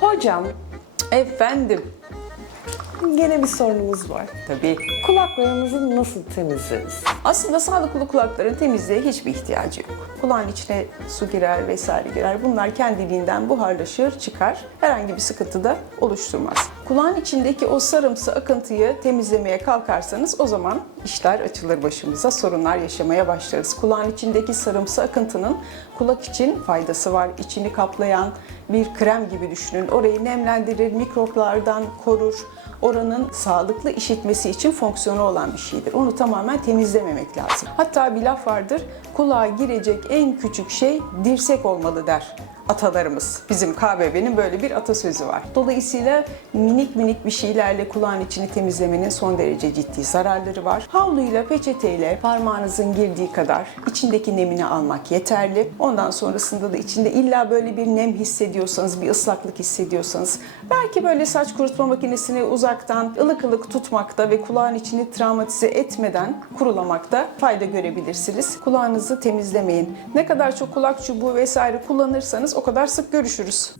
Hocam, Efendim, gene bir sorunumuz var. tabii Kulaklarımızı nasıl temizleriz? aslında sağlıklı kulakların temizliğe hiçbir ihtiyacı yok. Kulağın içine su girer vesaire girer. Bunlar kendiliğinden buharlaşır, çıkar. Herhangi bir sıkıntı da oluşturmaz. Kulağın içindeki o sarımsı akıntıyı temizlemeye kalkarsanız o zaman işler açılır başımıza, sorunlar yaşamaya başlarız. Kulağın içindeki sarımsı akıntının kulak için faydası var. İçini kaplayan bir krem gibi düşünün. Orayı nemlendirir, mikroplardan korur. Oranın sağlıklı işitmesi için fonksiyonu olan bir şeydir. Onu tamamen temizlememek lazım. Hatta bir laf vardır, kulağa girecek en küçük şey dirsek olmalı der atalarımız. Bizim KBB'nin böyle bir atasözü var. Dolayısıyla minik minik bir şeylerle kulağın içini temizlemenin son derece ciddi zararları var. Havluyla, peçeteyle parmağınızın girdiği kadar içindeki nemini almak yeterli. Ondan sonrasında da içinde illa böyle bir nem hissediyorsanız, bir ıslaklık hissediyorsanız belki böyle saç kurutma makinesini uzaktan ılık ılık tutmakta ve kulağın içini travmatize etmeden kurulamakta fayda görebilirsiniz. Kulağınızı temizlemeyin. Ne kadar çok kulak çubuğu vesaire kullanırsanız o kadar sık görüşürüz.